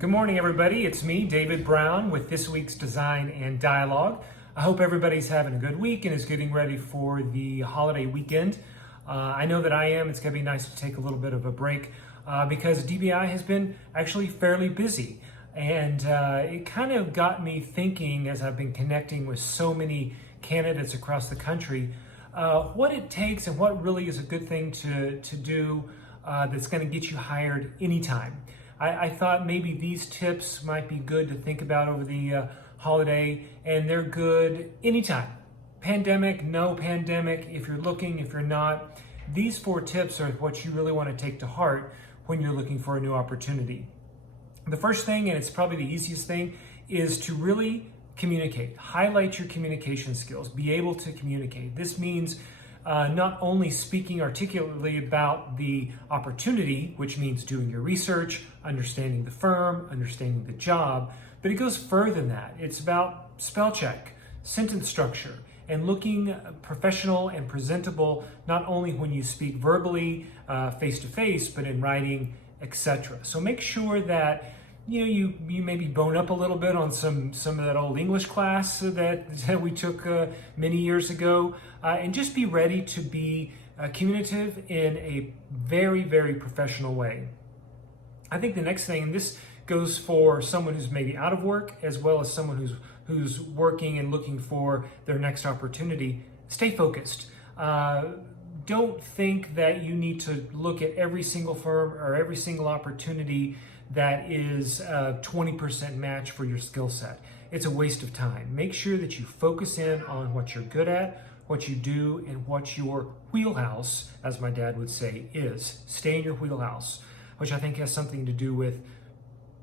Good morning, everybody. It's me, David Brown, with this week's Design & Dialogue. I hope everybody's having a good week and is getting ready for the holiday weekend. I know that I am. It's going to be nice to take a little bit of a break because DBI has been actually fairly busy. And it kind of got me thinking, as I've been connecting with so many candidates across the country, what it takes and what really is a good thing to do that's going to get you hired anytime. I thought maybe these tips might be good to think about over the holiday, and they're good anytime. Pandemic, no pandemic, if you're looking, if you're not. These 4 tips are what you really want to take to heart when you're looking for a new opportunity. The first thing, and it's probably the easiest thing, is to really communicate. Highlight your communication skills. Be able to communicate. This means not only speaking articulately about the opportunity, which means doing your research, understanding the firm, understanding the job, but it goes further than that. It's about spell check, sentence structure, and looking professional and presentable, not only when you speak verbally, face-to-face, but in writing, etc. So make sure that you maybe bone up a little bit on some of that old English class that we took many years ago, and just be ready to be communicative in a very, very professional way. I think the next thing, and this goes for someone who's maybe out of work as well as someone who's working and looking for their next opportunity, stay focused. Don't think that you need to look at every single firm or every single opportunity that is a 20% match for your skill set. It's a waste of time. Make sure that you focus in on what you're good at, what you do, and what your wheelhouse, as my dad would say, is. Stay in your wheelhouse, which I think has something to do with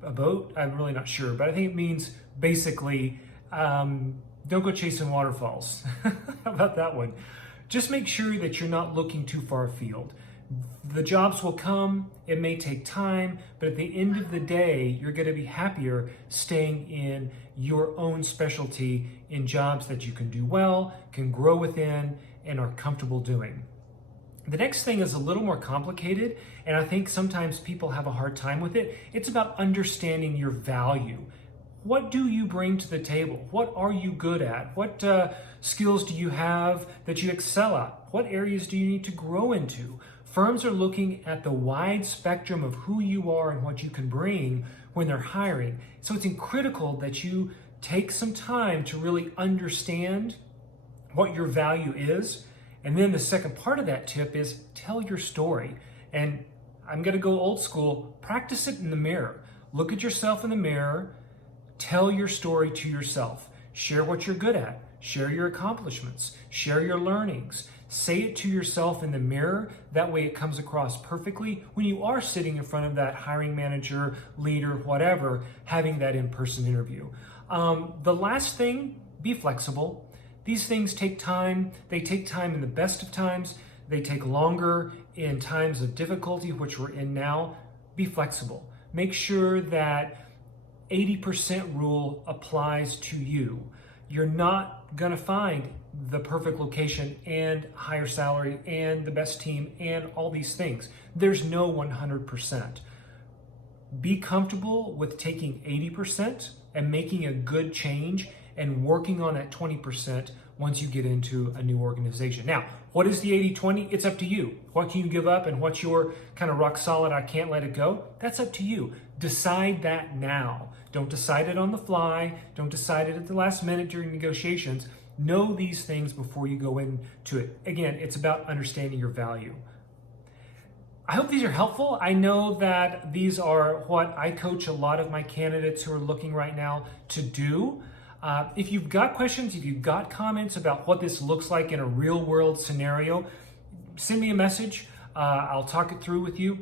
a boat. I'm really not sure, but I think it means basically don't go chasing waterfalls. How about that one? Just make sure that you're not looking too far afield. The jobs will come, it may take time, but at the end of the day, you're going to be happier staying in your own specialty in jobs that you can do well, can grow within, and are comfortable doing. The next thing is a little more complicated, and I think sometimes people have a hard time with it. It's about understanding your value. What do you bring to the table? What are you good at? What skills do you have that you excel at? What areas do you need to grow into? Firms are looking at the wide spectrum of who you are and what you can bring when they're hiring. So it's critical that you take some time to really understand what your value is. And then the second part of that tip is tell your story. And I'm going to go old school, practice it in the mirror. Look at yourself in the mirror, tell your story to yourself. Share what you're good at. Share your accomplishments. Share your learnings. Say it to yourself in the mirror. That way it comes across perfectly when you are sitting in front of that hiring manager, leader, whatever, having that in-person interview. The last thing, be flexible. These things take time. They take time in the best of times. They take longer in times of difficulty, which we're in now. Be flexible. Make sure that 80% rule applies to you. You're not going to find the perfect location and higher salary and the best team and all these things. There's no 100%. Be comfortable with taking 80% and making a good change and working on that 20% once you get into a new organization. Now, what is the 80-20? It's up to you. What can you give up and what's your kind of rock solid, I can't let it go? That's up to you. Decide that now. Don't decide it on the fly. Don't decide it at the last minute during negotiations. Know these things before you go into it. Again, it's about understanding your value. I hope these are helpful. I know that these are what I coach a lot of my candidates who are looking right now to do. If you've got questions, if you've got comments about what this looks like in a real world scenario, send me a message. I'll talk it through with you.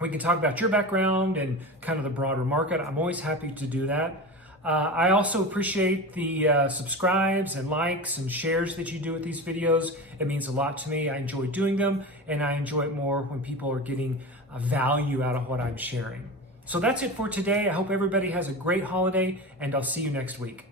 We can talk about your background and kind of the broader market. I'm always happy to do that. I also appreciate the subscribes and likes and shares that you do with these videos. It means a lot to me. I enjoy doing them, and I enjoy it more when people are getting value out of what I'm sharing. So that's it for today. I hope everybody has a great holiday, and I'll see you next week.